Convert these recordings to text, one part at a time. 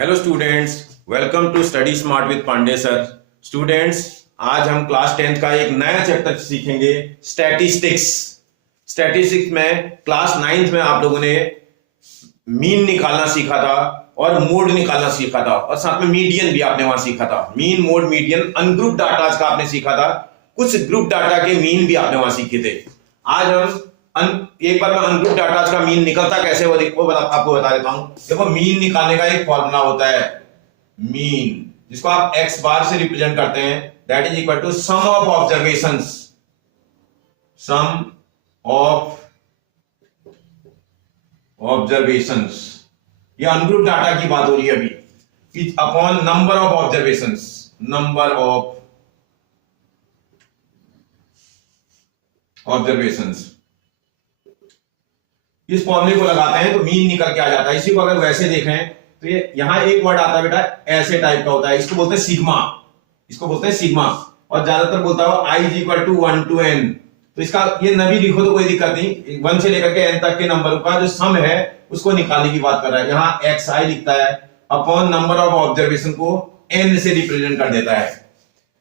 Hello students, welcome to study smart with Pandey sir. Students, आज हम class 10th का एक नया चैप्टर सीखेंगे, स्टैटिस्टिक्स। स्टैटिस्टिक्स में क्लास 9th में आप लोगों ने मीन निकालना सीखा था और मोड निकालना सीखा था, और साथ में मीडियन भी आपने वहां सीखा था। Mean, mode, median, ungroup data का आपने सीखा था। कुछ ग्रुप डाटा के मीन भी आपने वहां सीखे थे। आज हम एक बार मैं अनग्रुप डाटा का मीन निकलता कैसे वो आपको बता देता हूं। देखो, मीन निकालने का एक फॉर्मूला होता है मीन, जिसको आप एक्स बार से रिप्रेजेंट करते हैं, that is equal to sum of observations, sum of observations. ये अनग्रुप डाटा की बात हो रही है अभी, कि upon number of observations, number of observations. इस फॉर्मूले को लगाते हैं तो मीन निकल के आ जाता है। इसी को अगर वैसे देखें तो ये यहां एक वर्ड आता है बेटा, ऐसे टाइप का होता है, इसको बोलते हैं सिग्मा। इसको बोलते हैं सिग्मा, और ज्यादातर बोलता है i is equal to 1 to n। तो इसका ये न भी लिखो तो कोई दिक्कत नहीं, 1 से लेकर के n तक के नंबर का जो सम है उसको निकालने की बात कर रहा है। यहाँ एक्स आई लिखता है, अपॉन नंबर ऑफ ऑब्जर्वेशन को n से रिप्रेजेंट कर देता है।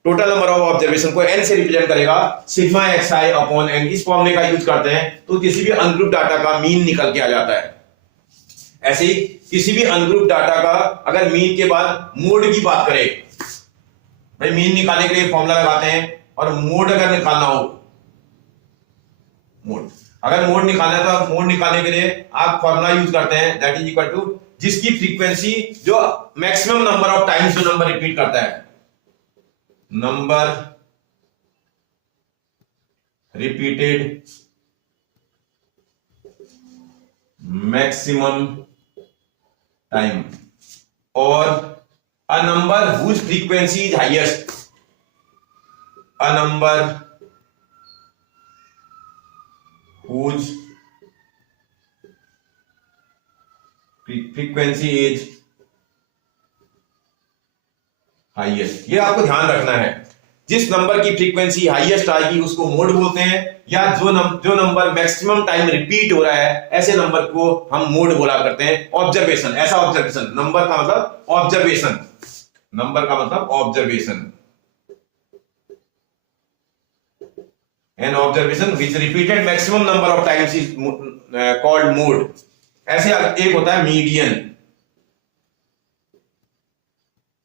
टोटल नंबर ऑफ ऑब्जर्वेशन को n से रिप्रेजेंट करेगा, sigma x i upon n। इस फॉर्मूले का यूज करते हैं तो किसी भी अनग्रुप डाटा का मीन निकल के आ जाता है। ऐसे ही किसी भी अनग्रुप डाटा का अगर मीन के बाद मोड की बात करें, भाई मीन निकालने के लिए फॉर्मूला लगाते हैं, और मोड अगर निकालना हो, मोड अगर मोड निकालना है तो मोड निकालने के लिए आप फॉर्मूला यूज करते हैं, दैट इज इक्वल टू जिसकी फ्रीक्वेंसी जो मैक्सिमम नंबर ऑफ टाइम्स जो नंबर रिपीट करता है, नंबर रिपीटेड मैक्सिमम टाइम, और a number whose frequency is highest, a number whose frequency is highest. ये आपको ध्यान रखना है, जिस नंबर की फ्रीक्वेंसी हाईएस्ट आएगी उसको मोड बोलते हैं, या जो नंबर मैक्सिमम टाइम रिपीट हो रहा है ऐसे नंबर को हम मोड बोला करते हैं। ऑब्जर्वेशन, ऐसा ऑब्जर्वेशन, नंबर का मतलब ऑब्जर्वेशन, नंबर का मतलब observation, an observation which repeated maximum number of times is called mode. ऐसे एक होता है मीडियन,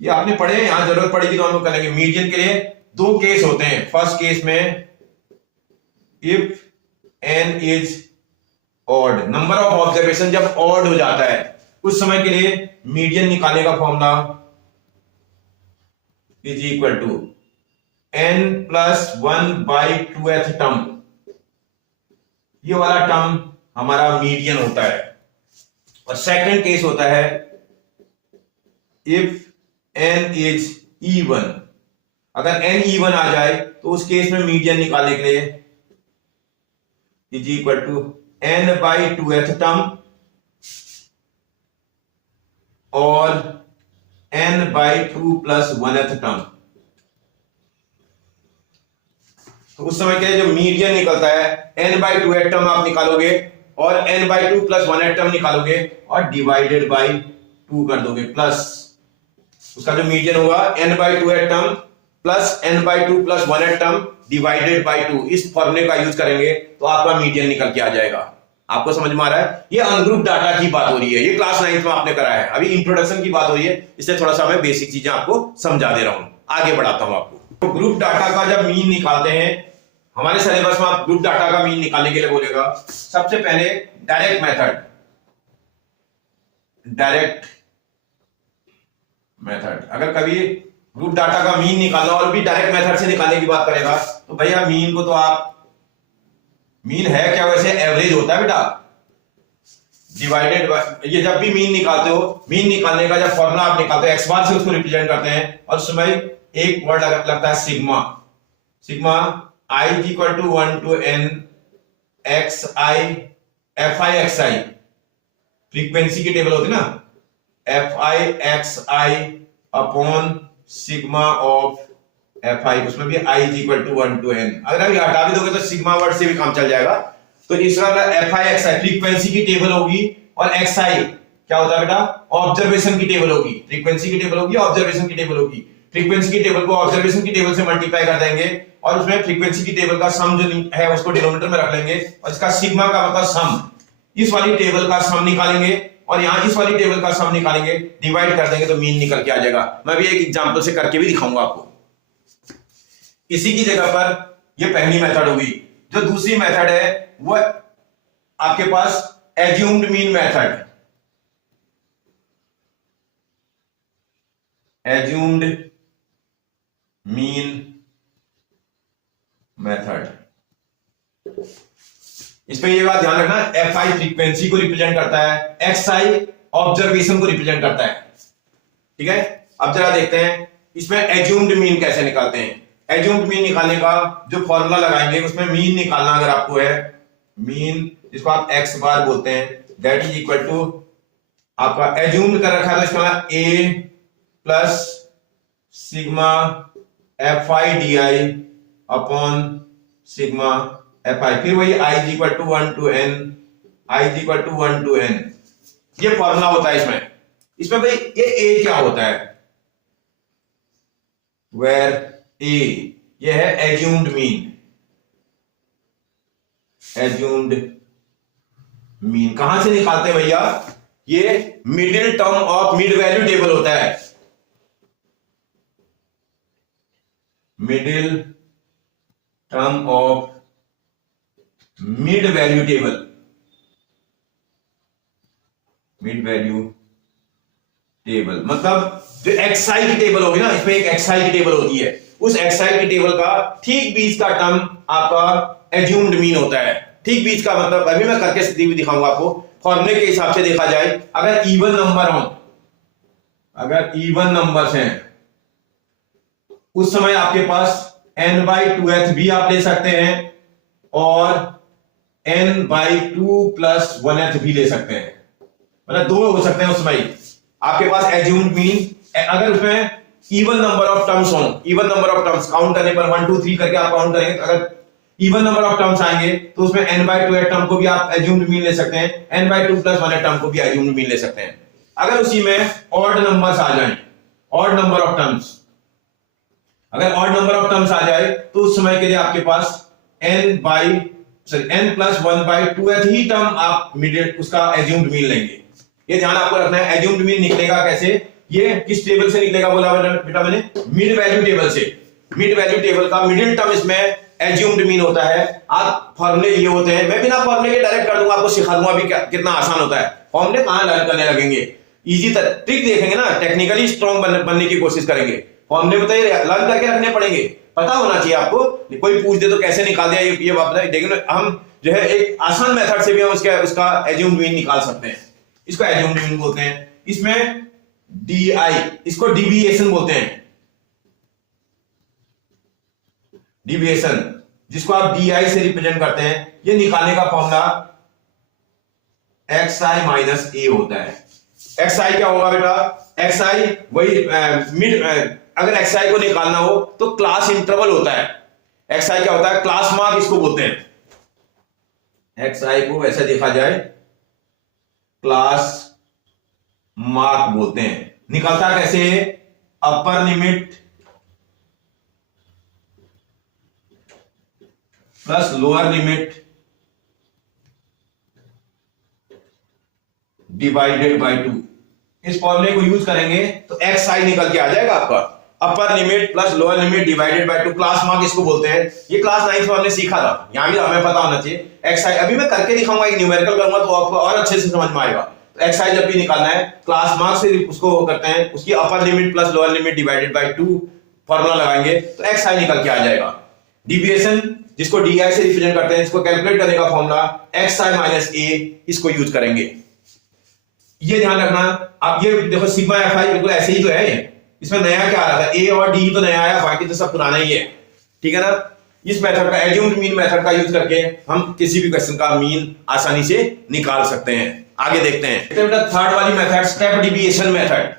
ये आपने पढ़े, यहां जरूरत पड़ेगी तो हम लोग करेंगे। मीडियन के लिए दो केस होते हैं। फर्स्ट केस में if n is odd, number of observation जब ऑड हो जाता है उस समय के लिए मीडियन निकालने का formula is equal to n plus 1/2th term. ये वाला टर्म हमारा मीडियन होता है। और सेकंड केस होता है इफ n इज even। अगर n even आ जाए तो उस केस में मीडियन निकालने के लिए is equal to n/2th term और n/2 + 1th टर्म। तो उस समय के लिए जो मीडियन निकलता है, n/2th टर्म आप निकालोगे और n/2 + 1th टर्म निकालोगे और डिवाइडेड बाई 2 कर दोगे, प्लस उसका जो मीडियन होगा n/2th term plus n/2 + 1th term divided by 2। इस फॉर्मूले का यूज करेंगे तो आपका मीडियन निकल के आ जाएगा। आपको समझ में आ रहा है? ये अनग्रुप डाटा की बात हो रही है, ये क्लास 9th में आपने करा है। अभी इंट्रोडक्शन की बात हो रही है, इसलिए थोड़ा सा मैं बेसिक चीजें आपको समझा दे रहा हूं। आगे बढ़ाता हूं आपको। तो ग्रुप डाटा का जब मीन निकालते हैं, हमारे सिलेबस में आप ग्रुप डाटा का मीन निकालने के लिए बोलेगा, सबसे पहले डायरेक्ट मेथड, डायरेक्ट मेथड। अगर कभी ग्रुप डाटा का मीन निकालना और भी डायरेक्ट मेथड से निकालने की बात करेगा तो भैया मीन को तो आप, मीन है क्या वैसे, एवरेज होता है बेटा, डिवाइडेड बाय, ये जब भी मीन निकालते हो, मीन निकालने का जब फॉर्मूला आप निकालते हो एक्स बार से उसको रिप्रेजेंट करते हैं, और उसमें एक वर्ड लगता है sigma. Sigma i is equal to 1 to n x i f i x i, frequency की टेबल होती है ना, f i x i upon sigma of f i, उसमें भी i is equal to 1 to n। अगर अभी हटा भी दोगे तो सिग्मा वर्ड से भी काम चल जाएगा। तो इसका F i x i frequency की टेबल होगी, और एक्स आई क्या होता है बेटा, ऑब्जर्वेशन की टेबल होगी, फ्रीक्वेंसी की टेबल होगी, ऑब्जर्वेशन की टेबल होगी। फ्रीक्वेंसी की टेबल को ऑब्जर्वेशन की टेबल से मल्टीप्लाई कर देंगे और उसमें फ्रीक्वेंसी की टेबल का सम जो है उसको डिनोमिनेटर में रख लेंगे और इसका सिग्मा का मतलब सम, इस वाली टेबल का सम निकालेंगे और यहां इस वाली टेबल का सम निकालेंगे, डिवाइड कर देंगे तो मीन निकल के आ जाएगा। मैं भी एक एग्जांपल से करके भी दिखाऊंगा आपको। इसी की जगह पर ये पहली मेथड होगी। जो दूसरी मेथड है वो आपके पास assumed mean method, assumed mean method. इस पे ये बात ध्यान रखना, एफ आई फ्रीक्वेंसी को रिप्रेजेंट करता है, एक्स आई ऑब्जर्वेशन को रिप्रेजेंट करता है। ठीक है, अब जरा देखते हैं इसमें एज्यूम्ड मीन कैसे निकालते हैं। एज्यूम्ड मीन निकालने का जो फॉर्मूला लगाएंगे उसमें मीन निकालना अगर आपको है, मीन जिसको आप एक्स बार बोलते हैं, दैट इज इक्वल टू आपका एज्यूम्ड कर रखा है तो इसका a plus sigma f i d i upon sigma f i, फिर वही i is equal to 1 to n, i is equal to 1 to n। ये फॉर्मूला होता है इसमें। इसमें भाई ये ए क्या होता है, वेयर ए ये है एज्यूम्ड मीन, एज्यूम्ड मीन कहां से निकालते हैं भैया, ये middle term of mid value table होता है, middle term of mid value table, mid value table मतलब जो एक्सआई की टेबल होगी ना, इसमें एक एक्सआई की टेबल होती है, उस एक्सआई की टेबल का ठीक बीच का टर्म आपका एज्यूम्ड मीन होता है। ठीक बीच का मतलब अभी मैं करके स्थिति भी दिखाऊंगा आपको। फॉर्मूले के हिसाब से देखा जाए, अगर इवन नंबर हो, अगर इवन नंबर्स हैं उस समय आपके पास n/2th भी आप ले सकते हैं और n/2 + 1th भी ले सकते हैं, मतलब दो हो सकते हैं उस समय आपके पास एज्यूम्ड मीन। अगर उसमें इवन नंबर ऑफ टर्म्स हो, even number of terms count करने पर 1 2 3 करके आप काउंट करेंगे, अगर इवन नंबर ऑफ टर्म्स आएंगे तो उसमें n/2th टर्म को भी आप एज्यूम्ड मीन ले सकते हैं, n/2 + 1th टर्म को भी एज्यूम्ड मीन ले सकते हैं। अगर उसी में ऑड नंबर्स आ जाएं, ऑड नंबर ऑफ टर्म्स, अगर ऑड नंबर ऑफ टर्म्स आ जाए तो उस समय के लिए आपके पास n + 1/2th ही टर्म आप मिडिल उसका एज्यूम्ड मीन लेंगे। ये ध्यान आपको रखना है। एज्यूम्ड मीन निकलेगा कैसे, ये किस टेबल से निकलेगा बोला बेटा मैंने, मिड वैल्यू टेबल से। मिड वैल्यू टेबल का मिडिल टर्म इसमें एज्यूम्ड मीन होता है। आप फॉर्मूले ये होते हैं, मैं बिना फॉर्मूले के डायरेक्ट कर दूंगा, आपको सिखा दूंगा भी कितना आसान होता है। फॉर्मूले कहां लर्न करने लगेंगे, इजी ट्रिक देखेंगे ना, टेक्निकली स्ट्रॉन्ग बनने की कोशिश करेंगे। फॉर्मूले बताइए लर्न करके रखने पड़ेंगे, पता होना चाहिए आपको। कोई पूछ दे तो कैसे निकाल दिया ये बात है, लेकिन हम जो है एक आसान मेथड से भी हम उसका एज्यूम्ड मीन निकाल सकते हैं। इसको एज्यूम्ड मीन बोलते हैं। इसमें DI, इसको डिविएशन बोलते हैं, डिविएशन जिसको आप DI से रिप्रेजेंट करते हैं। ये निकालने का फॉर्मूला XI - A होता है। XI क्या होगा बेटा, XI वही मिड, अगर XI को निकालना हो तो क्लास इंटरवल होता है। XI क्या होता है, क्लास मार्क इसको बोलते हैं। XI को वैसे देखा जाए क्लास मार्क बोलते हैं। निकलता कैसे, upper limit plus lower limit divided by 2। इस फॉर्मूले को यूज करेंगे तो XI निकल के आ जाएगा आपका, upper limit plus lower limit divided by 2। Class mark इसको बोलते हैं। ये क्लास 9th में हमने सीखा था, यहां भी हमें पता होना चाहिए। XI अभी मैं करके दिखाऊंगा, एक न्यूमेरिकल करूंगा तो आपको और अच्छे से समझ में आएगा। तो XI जब भी निकालना है क्लास मार्क से उसको करते हैं, उसकी upper limit plus lower limit divided by 2 formula लगाएंगे तो XI निकल के आ जाएगा। डिविएशन जिसको DI से रिप्रेजेंट करते हैं, इसको कैलकुलेट करने का फॉर्मूला XI - A, इसको यूज करेंगे। ये ध्यान रखना। आप ये देखो सिग्मा FI बिल्कुल ऐसे ही तो है, इसमें नया क्या आ रहा था, A और D तो नया आया, बाकी तो सब पुराना ही है। ठीक है ना। इस मेथड का, एज्यूम्ड मीन मेथड का यूज करके हम किसी भी क्वेश्चन का मीन आसानी से निकाल सकते हैं। आगे देखते हैं बेटा थर्ड वाली method, step deviation method.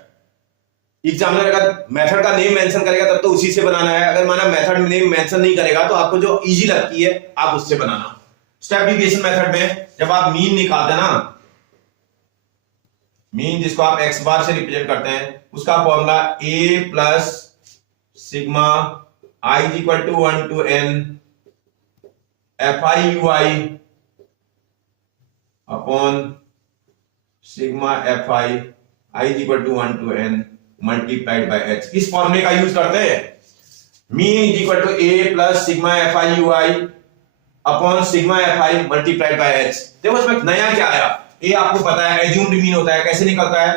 Examiner अगर मेथड का नेम मेंशन करेगा तब तो उसी से बनाना है, अगर माना मेथड नेम मेंशन नहीं करेगा तो आपको जो इजी लगती है आप उससे बनाना। स्टेप डिविएशन मेथड में जब आप मीन निकालते हैं ना, मीन जिसको आप एक्स बार से रिप्रेजेंट करते हैं, उसका formula a plus sigma i is equal to 1 to n f i u i upon sigma f i i is equal to 1 to n multiplied by h. इस फॉर्मूले का यूज करते हैं, mean is equal to a plus sigma f i u i upon sigma f i multiplied by h. देखो इसमें नया क्या आया, ए आपको पता है एज्यूम्ड मीन होता है, कैसे निकलता है,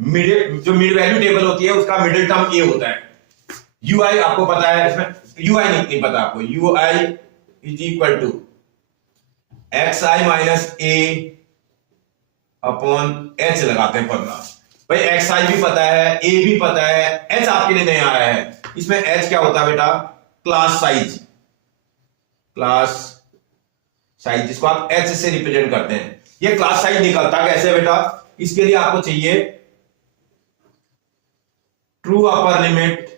मिड जो मिड वैल्यू टेबल होती है उसका मिडिल टर्म ए होता है। यू आई आपको पता है, इसमें यू आई नहीं पता आपको, u i is equal to x i minus a upon h लगाते हैं फॉर्मूला। भाई एक्स आई भी पता है, ए भी पता है, एच आपके लिए नहीं आया है। इसमें एच क्या होता है बेटा, क्लास साइज, क्लास साइज जिसको आप एच से रिप्रेजेंट करते हैं। ये क्लास साइज निकलता कैसे बेटा, इसके लिए आपको चाहिए true upper limit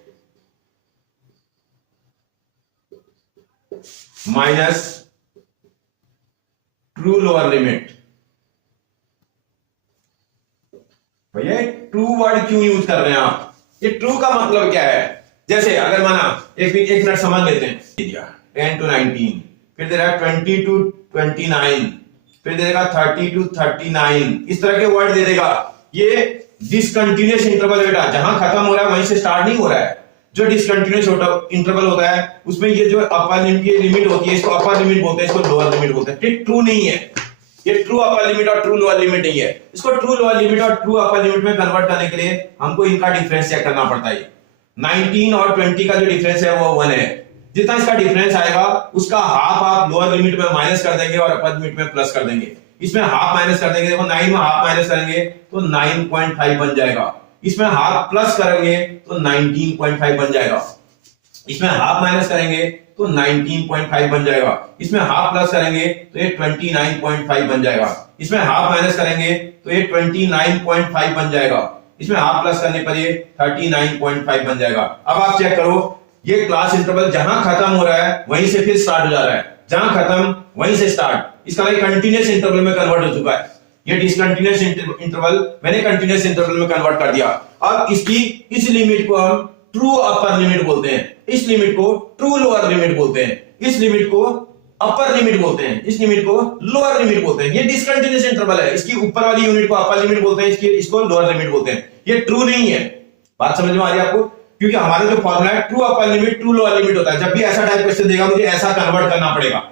minus true lower limit. भैया ट्रू वर्ड क्यों यूज कर रहे हैं आप, ये ट्रू का मतलब क्या है, जैसे अगर माना एक मिनट समझ लेते हैं, 10 to 19, फिर दे रहा है 20 to 29, फिर दे देगा 30 to 39, इस तरह के वर्ड दे देगा। ये डिसकंटिन्यूअस इंटरवल बेटा, जहां खत्म हो रहा है वहीं से स्टार्ट नहीं हो रहा है। जो डिसकंटिन्यूअस इंटरवल होता है उसमें ये जो अपर लिमिट की लिमिट होती है, इसको अपर लिमिट बोलते हैं, इसको लोअर लिमिट बोलते हैं। ठीक, ट्रू नहीं है ये, ट्रू अपर लिमिट और ट्रू लोअर लिमिट नहीं है। इसको ट्रू लोअर लिमिट और ट्रू अपर लिमिट में कन्वर्ट करने के लिए हमको इनका डिफरेंस चेक करना पड़ता है। 19 और 20 का जो डिफरेंस है वो 1 है। जितना इसका डिफरेंस आएगा उसका हाफ आप लोअर लिमिट में माइनस कर देंगे और अपर लिमिट में प्लस कर देंगे। इसमें हाफ माइनस कर देंगे, देखो 9 में हाफ माइनस करेंगे तो 9.5 बन जाएगा। इसमें हाफ प्लस करेंगे तो 19.5 बन जाएगा। इसमें हाफ माइनस करेंगे तो 19.5 बन जाएगा। इसमें हाफ प्लस करेंगे तो ये 29.5 बन जाएगा। इसमें हाफ माइनस करेंगे तो ये 29.5 बन जाएगा। इसमें हाफ प्लस करने पर ये 39.5 बन जाएगा। अब आप चेक करो, ये क्लास इंटरवल जहां खत्म हो रहा है वहीं से फिर स्टार्ट हो जा रहा है, जहां खत्म वहीं से स्टार्ट। इसका मतलब कंटिन्यूअस इंटरवल में कन्वर्ट हो चुका है। ये डिसकंटिन्यूअस इंटरवल मैंने कंटिन्यूअस इंटरवल में कन्वर्ट कर दिया। अब इसकी इस लिमिट को हम ट्रू अपर लिमिट बोलते हैं, इस लिमिट को ट्रू लोअर लिमिट बोलते हैं, इस लिमिट को अपर लिमिट बोलते हैं, इस लिमिट को लोअर लिमिट बोलते हैं। ये डिसकंटिन्यूअस इंटरवल है, इसकी ऊपर वाली यूनिट को अपर लिमिट बोलते हैं, इसको लोअर लिमिट बोलते हैं। ये ट्रू नहीं है, बात समझ में आ रही है आपको, क्योंकि हमारा जो फॉर्मूला है true upper limit true lower limit होता है। जब भी ऐसा टाइप क्वेश्चन देगा मुझे ऐसा कन्वर्ट करना पड़ेगा,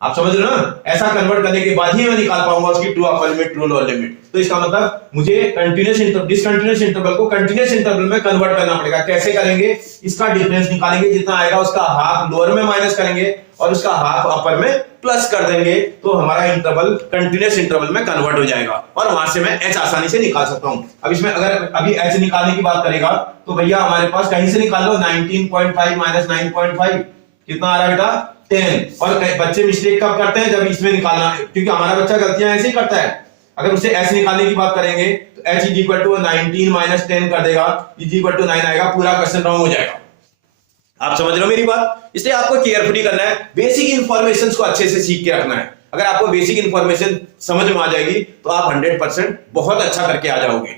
आप समझ रहे हो ना, ऐसा कन्वर्ट करने के बाद ही मैं निकाल पाऊंगा उसकी true upper limit true lower limit. तो इसका मतलब मुझे डिसकंटिन्यूअस इंटरवल को कंटिन्यूअस इंटरवल में कन्वर्ट करना पड़ेगा। कैसे करेंगे, इसका डिफरेंस निकालेंगे, जितना आएगा उसका हाफ लोअर में माइनस करेंगे और उसका हाफ अपर में प्लस कर देंगे, तो हमारा इंटरवल कंटिन्यूअस इंटरवल में कन्वर्ट हो जाएगा और वहां से मैं एच आसानी से निकाल सकता हूं। अब इसमें अगर अभी एच निकालने की बात करेगा तो भैया हमारे पास कहीं से निकाल लो, 19.5 माइनस 9.5 कितना आ रहा है बेटा, 10। और बच्चे मिस्टेक कब करते हैं, जब इसमें निकालना, क्योंकि हमारा बच्चा गलतियां ऐसे ही करता है। अगर उसे एच निकालने की बात करेंगे तो h is equal to 19 minus 10 कर देगा, इज इक्वल टू 9 आएगा, पूरा क्वेश्चन रॉन्ग हो जाएगा। आप समझ रहे हो मेरी बात, इसलिए आपको केयरफुली करना है, बेसिक इंफॉर्मेशन को अच्छे से सीख के रखना है। अगर आपको बेसिक इंफॉर्मेशन समझ में आ जाएगी तो आप 100% बहुत अच्छा करके आ जाओगे।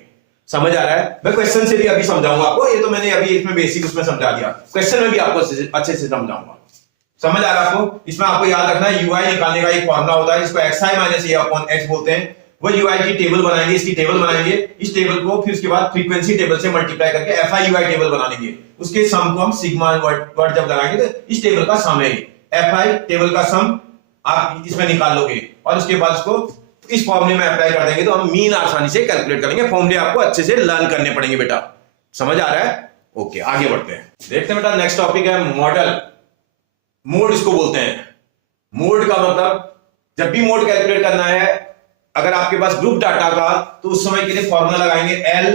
समझ आ रहा है, मैं क्वेश्चन से भी अभी समझाऊंगा आपको, ये तो मैंने अभी इसमें बेसिक उसमें समझा दिया, क्वेश्चन में भी आपको अच्छे से समझाऊंगा। समझ आ रहा है आपको, इसमें आपको याद रखना है यूआई निकालने का एक फॉर्मूला होता है जिसको xi minus a upon H बोलते हैं। वो यूआई की टेबल बनाएंगे, इसकी टेबल बनाएंगे, इस टेबल को फिर उसके बाद फ्रीक्वेंसी टेबल से मल्टीप्लाई करके एफ आई यूआई टेबल बना लेंगे। उसके सम को हम सिग्मा वर्ड जब लगाएंगे तो इस टेबल का सम है, एफ आई टेबल का सम आप इसमें निकाल लोगे और उसके बाद उसको इस फॉर्मूले में अप्लाई कर देंगे तो हम मीन आसानी से कैलकुलेट करेंगे। फॉर्मूले आपको अच्छे से लर्न करने पड़ेंगे बेटा, समझ आ रहा है। ओके, आगे बढ़ते हैं, देखते हैं बेटा नेक्स्ट टॉपिक है मॉडल। मोड इसको बोलते हैं। मोड का मतलब जब भी मोड कैलकुलेट करना है, अगर आपके पास ग्रुप डाटा का, तो उस समय के लिए फॉर्मूला लगाएंगे L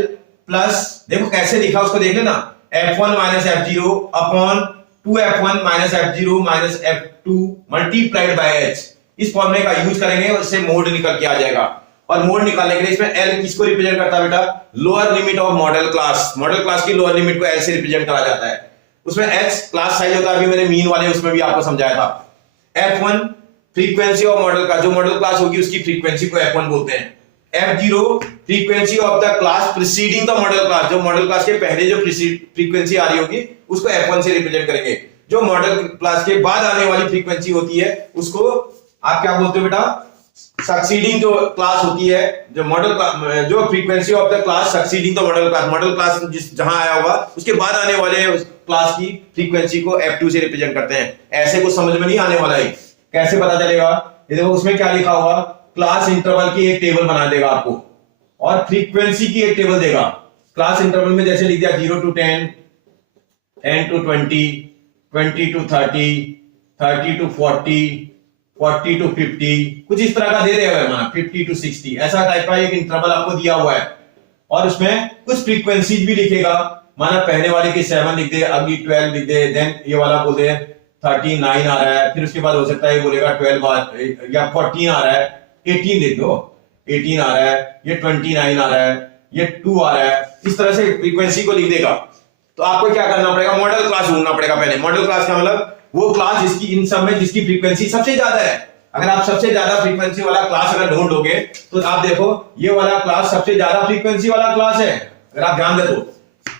प्लस, देखो कैसे लिखा उसको देख लेना, F1 minus F0 upon 2F1 minus F0 minus F2 multiplied by H। इस फॉर्मूले का यूज करेंगे और इससे मोड निकल के आ जाएगा। और मोड निकालने के लिए इसमें L किसको रिप्रेजेंट करता है बेटा, lower limit of model class. Model class की लोअर लिमिट को L से रिप्रेजेंट करा जाता है। उसमें H क्लास साइज होता है, अभी मैंने मीन वाले उसमें भी आपको समझाया था। F1 फ्रीक्वेंसी ऑफ मॉडल का, जो मॉडल क्लास होगी उसकी फ्रीक्वेंसी को F1 बोलते हैं। F0 frequency of the class preceding the model class, जो मॉडल क्लास के पहले जो फ्रीक्वेंसी आ रही होगी उसको F1 से रिप्रेजेंट करेंगे। जो मॉडल क्लास के बाद आने वाली फ्रीक्वेंसी होती है उसको आप क्या बोलते हो बेटा, सक्सीडिंग जो क्लास होती है, जो मॉडल जो frequency of the class succeeding the model class जिस जहां आया होगा उसके बाद आने वाले क्लास की फ्रीक्वेंसी को F2 से रिप्रेजेंट करते हैं। ऐसे कुछ समझ में नहीं आने वाला है, कैसे पता चलेगा? ये देखो उसमें क्या लिखा होगा, क्लास इंटरवल की एक टेबल बना देगा आपको और फ्रीक्वेंसी की एक टेबल देगा। क्लास इंटरवल में जैसे लिख दिया 0 to 10, 10 to 20, 20 to 30, 30 to 40, 40 to 50, कुछ इस तरह का दे देगा, 50 to 60, ऐसा टाइप का एक इंटरवल आपको दिया हुआ है और उसमें कुछ फ्रीक्वेंसीज भी लिखेगा। माना पहले वाले की 7 लिख दे, अगली 12 लिख दे, देन ये वाला बोल दे 39 आ रहा है, फिर उसके बाद हो सकता है ये बोलेगा 12 या 14 आ रहा है, 18 लिख दो, 18 आ रहा है, ये 29 आ रहा है, ये 2 आ रहा है, इस तरह से फ्रीक्वेंसी को लिख देगा। तो आपको क्या करना पड़ेगा, मॉडल क्लास ढूंढना पड़ेगा पहले। मॉडल क्लास का मतलब वो क्लास जिसकी इन सब में जिसकी फ्रीक्वेंसी सबसे ज्यादा है। अगर आप सबसे ज्यादा फ्रीक्वेंसी वाला क्लास अगर ढूंढ लोगे तो आप देखो ये वाला क्लास सबसे ज्यादा फ्रीक्वेंसी वाला क्लास है। अगर आप ध्यान दे तो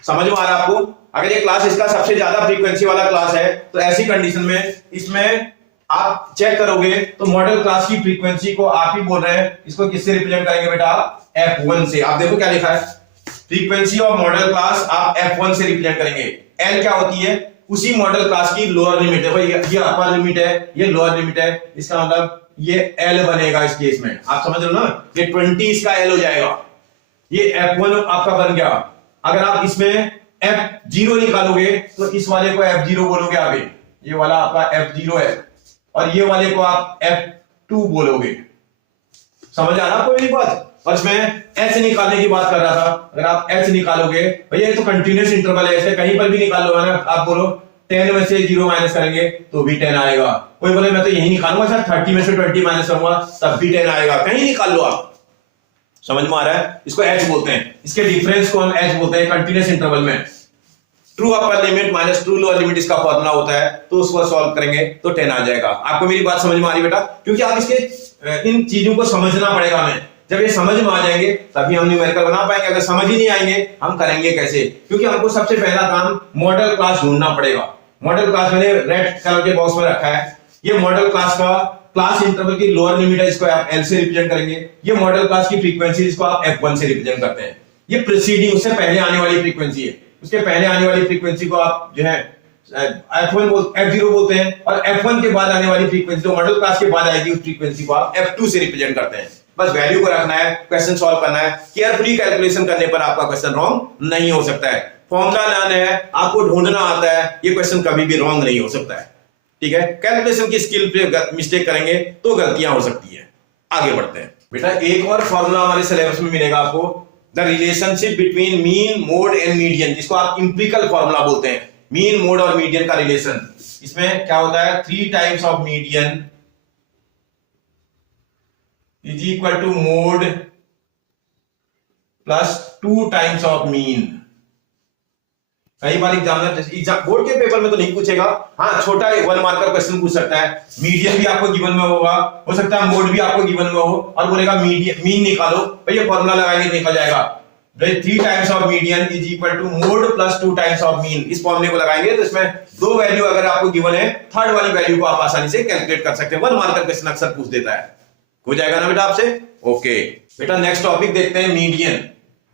समझ में आ रहा है आपको? अगर ये क्लास इसका सबसे ज्यादा फ्रीक्वेंसी वाला क्लास है तो ऐसी कंडीशन में इसमें आप चेक करोगे तो मॉडल क्लास की फ्रीक्वेंसी को आप ही बोल रहे हैं, इसको किससे रिप्रेजेंट करेंगे बेटा? F1 से। आप देखो क्या लिखा है, फ्रीक्वेंसी ऑफ मॉडल क्लास आप F1 से रिप्रेजेंट करेंगे। L क्या होती है? उसी मॉडल क्लास की लोअर लिमिट है भाई, ये अपर लिमिट है, ये लोअर लिमिट है, इसका मतलब ये L बनेगा इस केस में। आप समझ लो ना, ये 20 इसका L हो जाएगा, ये F1 आपका बन गया। अगर आप इसमें F0 निकालोगे तो इस वाले को F0 बोलोगे आगे, ये वाला आपका F0 है और ये वाले को आप F2 बोलोगे। समझ आ रहा आपको मेरी बात? और इसमें H निकालने की बात कर रहा था, अगर आप H निकालोगे भैया ये तो कंटिन्यूस इंटरवल है, ऐसे कहीं पर भी निकाल लो ना, आप बोलो 10 में से 0 माइनस करेंगे तो भी 10 आएगा। कोई बोले मैं तो यही निकालूंगा सर, 30 में से 20 माइनस करूंगा तब भी 10 आएगा, कहीं निकाल लो आप। समझ में आ रहा है? इसको H बोलते हैं, इसके डिफरेंस को हम H बोलते हैं कंटिन्यूस इंटरवल में। True upper limit minus true lower limit इसका फॉर्मूला होता है, तो उसको सॉल्व करेंगे तो 10 आ जाएगा। आपको मेरी बात समझ में आ रही बेटा? क्योंकि आप इसके इन चीजों को समझना पड़ेगा हमें, जब ये समझ में आ जाएंगे तभी हम न्यूमेरिकल बना पाएंगे। अगर समझ ही नहीं आएंगे हम करेंगे कैसे? क्योंकि हमको सबसे पहला काम मॉडल क्लास ढूंढना पड़ेगा। मॉडल क्लास मैंने रेड कलर के बॉक्स में रखा है, ये मॉडल क्लास का क्लास इंटरवल की लोअर लिमिट है, इसको आप L से रिप्रेजेंट करेंगे। ये मॉडल क्लास की फ्रीक्वेंसी इसको आप F1 से रिप्रेजेंट करते हैं। ये प्रीसीडिंग उससे पहले आने वाली फ्रीक्वेंसी है, उसके पहले आने वाली फ्रीक्वेंसी को आप जो है F0 बोलते हैं और F1 के बाद आने वाली फ्रीक्वेंसी जो मॉडल क्लास के बाद आएगी उस फ्रीक्वेंसी को आप F2 से रिप्रेजेंट करते हैं। बस वैल्यू को रखना है, क्वेश्चन सॉल्व करना है। केयरफुली कैलकुलेशन करने पर आपका क्वेश्चन रॉन्ग नहीं हो सकता है। फॉर्मूला लाना है, आपको ढूंढना आता है, ये क्वेश्चन कभी भी रॉन्ग नहीं हो सकता है। ठीक है, कैलकुलेशन की स्किल पे मिस्टेक करेंगे तो गलतियां हो सकती है। आगे बढ़ते हैं बेटा, एक और फॉर्मूला हमारे सिलेबस में मिलेगा आपको, the relationship between mean mode and median, जिसको आप इंपिरिकल फॉर्मूला बोलते हैं। मीन मोड और मीडियन का रिलेशन, इसमें क्या होता है, 3 times of median is equal to mode plus 2 times of mean. कई बार एग्जाम बोर्ड के पेपर में तो नहीं पूछेगा, हाँ छोटा 1 मार्कर क्वेश्चन पूछ सकता है। मीडियन भी आपको गिवन में होगा, हो सकता है मोड भी आपको गिवन में हो और बोलेगा मीन निकालो, भाई ये फॉर्मूला लगाएंगे निकल जाएगा। 3 times of median is equal to mode plus 2 times of mean. इस फॉर्मूले को लगाएंगे तो इसमें 2 वैल्यू अगर आपको गिवन है, थर्ड वाली वैल्यू को आप आसानी से कैलकुलेट कर सकते हैं। 1 मार्कर क्वेश्चन अक्सर पूछ देता है, हो जाएगा ना बेटा आपसे? ओके बेटा, नेक्स्ट टॉपिक देखते हैं मीडियन।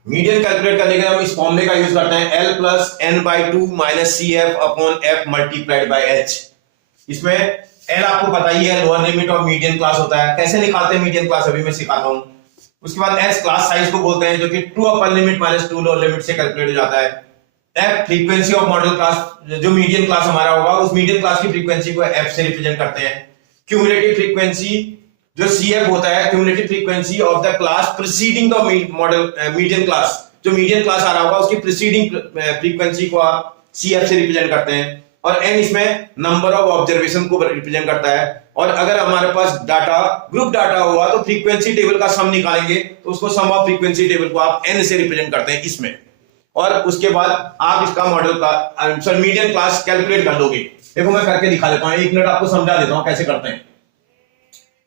मीडियन कैलकुलेट करने के लिए हम इस फॉर्मूले का यूज करते हैं, L plus n/2 minus CF upon F multiplied by H। इसमें L आपको पता ही है lower limit of median class होता है, कैसे निकालते हैं मीडियन क्लास अभी मैं सिखाता हूं। उसके बाद S क्लास साइज को बोलते हैं, जो कि true upper limit minus true lower limit से कैलकुलेट हो जाता है। F frequency of model class, जो मीडियन क्लास हमारा होगा उस मीडियन क्लास की फ्रीक्वेंसी को F से रिप्रेजेंट करते हैं। क्यूमुलेटिव फ्रीक्वेंसी जो CF होता है, cumulative frequency of the class preceding the model median class, जो मीडियन क्लास आ रहा होगा उसकी प्रीसीडिंग फ्रीक्वेंसी को आप CF से रिप्रेजेंट करते हैं। और N इसमें नंबर ऑफ ऑब्जर्वेशन को रिप्रेजेंट करता है। और अगर हमारे पास डाटा ग्रुप डाटा हुआ तो फ्रीक्वेंसी टेबल का सम निकालेंगे तो उसको सम ऑफ फ्रीक्वेंसी टेबल को आप N से रिप्रेजेंट करते हैं इसमें। और उसके बाद आप इसका मॉडल का मीडियन क्लास कैलकुलेट कर लोगे। देखो मैं करके दिखा देता हूं, 1 मिनट आपको समझा देता हूं कैसे करते हैं।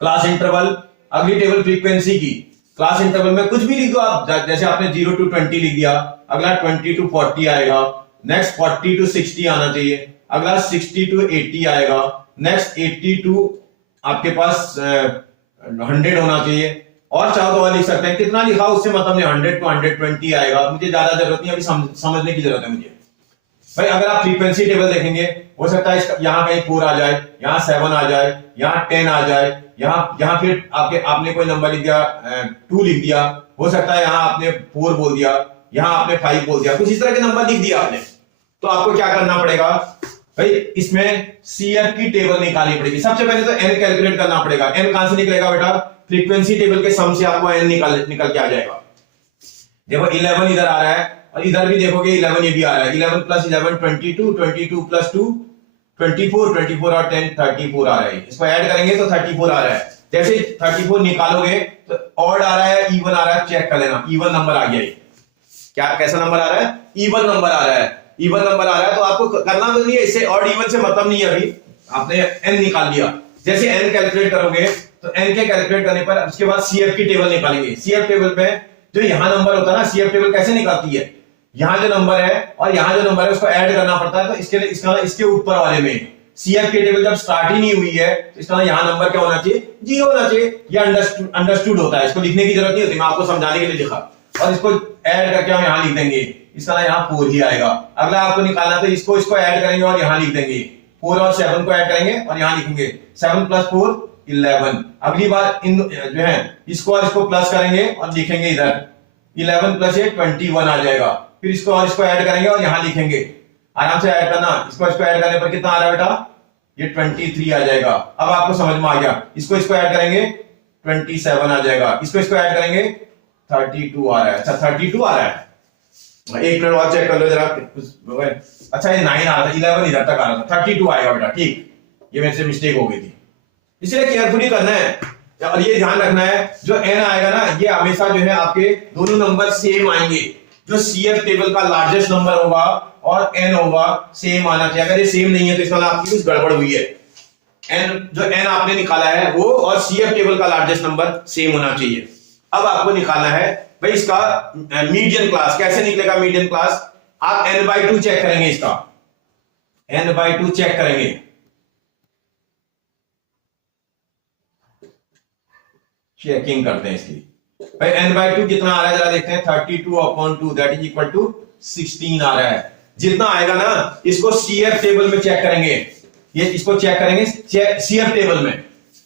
क्लास इंटरवल, अगली टेबल फ्रीक्वेंसी की, क्लास इंटरवल में कुछ भी लिख दो आप, जैसे आपने 0 to 20 लिख दिया, अगला 20 to 40 आएगा, नेक्स्ट 40 to 60 आना चाहिए, अगला 60 to 80 आएगा, नेक्स्ट 80 to आपके पास 100 होना चाहिए, और चाहो तो और लिख सकते हैं, कितना लिखा उससे मतलब नहीं, 100 to 120 आएगा। मुझे ज्यादा जरूरत नहीं, अभी समझने की जरूरत है मुझे भाई। अगर आप फ्रीक्वेंसी टेबल देखेंगे, हो सकता है यहाँ कहीं 4 आ जाए, यहाँ 7 आ जाए, यहाँ 10 आ जाए, यहाँ फिर आपने कोई नंबर लिख दिया, 2 लिख दिया, हो सकता है यहाँ आपने 4 बोल दिया, यहाँ आपने 5 बोल दिया, कुछ इस तरह के नंबर लिख दिया आपने। तो आपको क्या करना पड़ेगा भाई, इसमें सीएफ की टेबल निकालनी पड़ेगी। सबसे पहले तो एन कैलकुलेट करना पड़ेगा। एन कहां से निकलेगा बेटा, फ्रीक्वेंसी टेबल के सम से आपको एन निकल के आ जाएगा। देखो 11 इधर आ रहा है, और इधर भी देखोगे 11 ये भी आ रहा है, 11 प्लस 11 22, 22 प्लस 2 24, 24 और 10 34 आ रहा है। इसको ऐड करेंगे तो 34 आ रहा है। जैसे 34 निकालोगे तो ऑड आ रहा है, इवन आ रहा है, चेक कर लेना, इवन नंबर आ गया। ये क्या, कैसा नंबर आ रहा है, इवन नंबर आ रहा है। इवन नंबर आ रहा है तो आपको करना तो नहीं है, इससे ऑड इवन से मतलब नहीं है, अभी आपने एन निकाल लिया। जैसे एन कैलकुलेट करोगे तो एन के कैलकुलेट करने पर उसके बाद सीएफ की टेबल निकालेंगे। सीएफ टेबल में जो यहां नंबर होता है ना, सीएफ टेबल कैसे निकालती है, यहां जो नंबर है और यहां जो नंबर है उसको ऐड करना पड़ता है। तो इसके ऊपर वाले में सीएफ की टेबल जब स्टार्ट ही नहीं हुई है तो इसका यहां नंबर क्या होना चाहिए, 0 होना चाहिए। ये अंडरस्टूड होता है, इसको लिखने की जरूरत नहीं होती, मैं आपको समझाने के लिए लिखा। और इसको ऐड करके हम यहां लिख देंगे, इसका यहाँ 4 ही आएगा। अगला आपको निकालना तो इसको ऐड करेंगे और यहां लिख देंगे, 4 और 7 को ऐड करेंगे और यहां लिखेंगे 7 प्लस 4 11। अगली बार इन जो है इसको और इसको प्लस करेंगे और लिखेंगे इधर 11 प्लस 8 21 आ जाएगा। फिर इसको और इसको ऐड करेंगे और यहां लिखेंगे, आराम से ऐड करना। इसको ऐड करने पर कितना आ रहा है बेटा, ये 23 आ जाएगा। अब आपको समझ में आ गया। इसको ऐड करेंगे 27 आ जाएगा, इसको ऐड करेंगे 32 आ रहा है। अच्छा 32 आ रहा है, एक मिनट और चेक कर लो जरा। अच्छा ये 9 आ रहा था, 11 इधर तक आ रहा था, 32 आएगा बेटा, ठीक। ये मेरे से मिस्टेक हो गई थी, इसलिए केयरफुली करना है। और ये ध्यान रखना है जो एन आएगा ना, ये हमेशा जो है आपके दोनों नंबर सेम आएंगे। जो सीएफ टेबल का लार्जेस्ट नंबर होगा और एन होगा सेम आना चाहिए। अगर ये सेम नहीं है तो इसका आपकी कुछ गड़बड़ हुई है। एन जो एन आपने निकाला है वो और सीएफ टेबल का लार्जेस्ट नंबर सेम होना चाहिए। अब आपको निकालना है भाई इसका मीडियन क्लास। कैसे निकलेगा मीडियन क्लास, आप n/2 चेक करेंगे, इसका n/2 चेक करेंगे। चेकिंग करते हैं इसकी भाई, n/2 कितना आ रहा है जरा देखते हैं, 32/2 दैट इज इक्वल टू 16 आ रहा है। जितना आएगा ना इसको सीएफ टेबल में चेक करेंगे, ये इसको चेक करेंगे सीएफ टेबल में।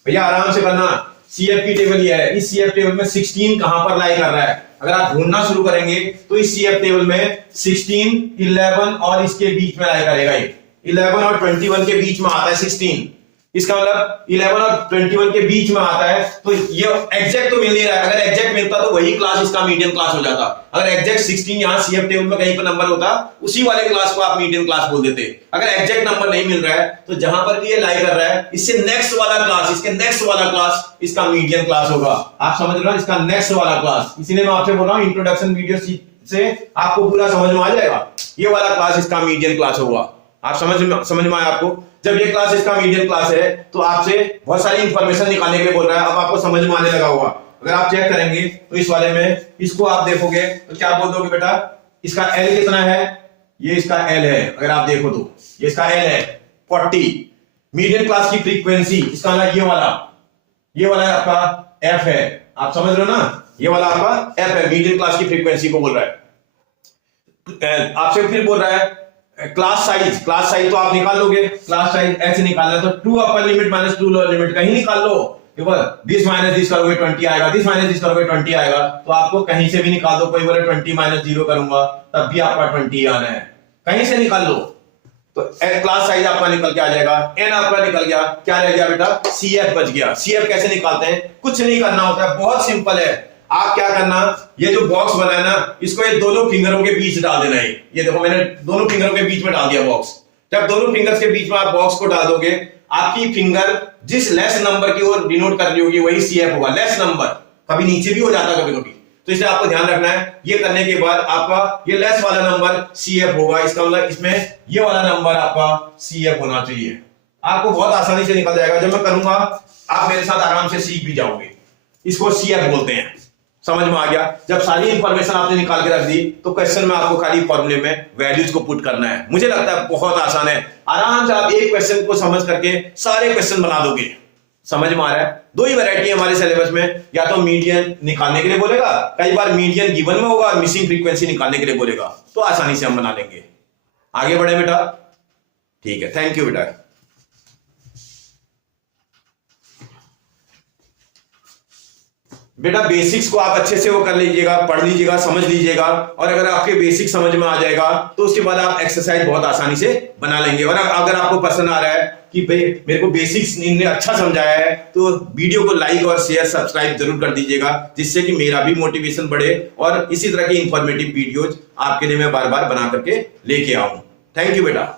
भैया आराम से करना, सीएफ की टेबल ये है, इस सीएफ टेबल में 16 कहां पर लाई कर रहा है। अगर आप ढूंढना शुरू करेंगे तो इस सीएफ टेबल में 16 11 और इसके बीच में लाई करेगा। ये 11 और 21 के बीच में आता है 16, इसका मतलब 11 और 21 के बीच में आता है। तो ये एग्जैक्ट तो मिल नहीं रहा है, अगर एग्जैक्ट मिलता तो वही क्लास इसका मीडियन क्लास हो जाता। अगर एग्जैक्ट 16 यहां सीएफ टेबल में कहीं पर नंबर होता, उसी वाले क्लास को आप मीडियन क्लास बोल देते। अगर एग्जैक्ट नंबर नहीं मिल रहा है तो जहां पर भी ये लाई कर रहा है, इससे नेक्स्ट वाला क्लास, इसके नेक्स्ट वाला क्लास इसका मीडियन क्लास होगा। आप समझ रहे हो, इसका नेक्स्ट वाला क्लास। इसीलिए मैं आपसे बोल रहा हूं इंट्रोडक्शन वीडियो से आपको पूरा समझ में आ जाएगा, ये वाला क्लास इसका मीडियन क्लास होगा। आप समझ में आया आपको। जब ये क्लास इसका मीडियन क्लास है तो आपसे बहुत सारी इंफॉर्मेशन निकालने के लिए बोल रहा है। अब आपको समझ में आने लगा होगा। अगर आप चेक करेंगे तो इस वाले में इसको आप देखोगे तो क्या बोल दोगे बेटा, इसका एल कितना है, ये इसका एल है। अगर आप देखो तो ये इसका एल है 40। मीडियन क्लास की फ्रीक्वेंसी इसका ये वाला आपका एफ है। आप समझ रहे हो ना, ये वाला आपका एफ है, मीडियन क्लास की फ्रीक्वेंसी को बोल रहा है। आपसे फिर बोल रहा है क्लास साइज तो आप निकाल लोगे। क्लास साइज ऐसे निकालना तो 2 upper limit minus 2 lower limit कहीं निकाल लो। दिस माइनस दिस करोगे 20 आएगा, दिस माइनस दिस करोगे 20 आएगा। तो आपको कहीं से भी निकाल दो, कोई बोले 20 माइनस 0 करूंगा तब भी आपका 20 आना है, कहीं से निकाल लो। तो क्लास साइज आपका निकल के आ जाएगा, एन आपका निकल गया। क्या रह गया बेटा, सीएफ बच गया। सीएफ कैसे निकालते हैं, कुछ नहीं करना होता है, बहुत सिंपल है। आप क्या करना, ये जो बॉक्स बना है ना, इसको ये दोनों फिंगरों के बीच डाल देना है। ये देखो मैंने दोनों फिंगरों के बीच में डाल दिया बॉक्स। जब दोनों फिंगर्स के बीच में आप बॉक्स को डाल दोगे, आपकी फिंगर जिस लेस नंबर की ओर डिनोट कर रही होगी वही सीएफ होगा। लेस नंबर कभी नीचे भी हो जाता है कभी, तो इसे आपको ध्यान रखना है। ये करने के बाद आपका ये लेस वाला नंबर सीएफ होगा, इसका मतलब इसमें ये वाला नंबर आपका सीएफ होना चाहिए। आपको बहुत आसानी से निकल जाएगा। जब मैं करूंगा आप मेरे साथ आराम से सीख भी जाओगे। इसको सीएफ बोलते हैं, समझ में आ गया। जब सारी इंफॉर्मेशन आपने निकाल के रख दी तो क्वेश्चन में आपको खाली फॉर्मूले में वैल्यूज को पुट करना है। मुझे लगता है बहुत आसान है, आराम से आप एक क्वेश्चन को समझ करके सारे क्वेश्चन बना दोगे। समझ में आ रहा है। दो ही वैरायटी है हमारे सिलेबस में, या तो मीडियन निकालने के लिए बोलेगा, कई बार मीडियन गिवन में होगा और मिसिंग फ्रीक्वेंसी निकालने के लिए बोलेगा, तो आसानी से हम बना लेंगे। आगे बढ़े बेटा, ठीक है, थैंक यू बेटा। बेटा बेसिक्स को आप अच्छे से वो कर लीजिएगा, पढ़ लीजिएगा, समझ लीजिएगा, और अगर आपके बेसिक समझ में आ जाएगा तो उसके बाद आप एक्सरसाइज बहुत आसानी से बना लेंगे। और अगर आपको पसंद आ रहा है कि भाई मेरे को बेसिक्स इनने अच्छा समझाया है, तो वीडियो को लाइक और शेयर सब्सक्राइब जरूर कर दीजिएगा, जिससे कि मेरा भी मोटिवेशन बढ़े और इसी तरह की इंफॉर्मेटिव वीडियोज आपके लिए मैं बार बार बना करके लेके आऊं। थैंक यू बेटा।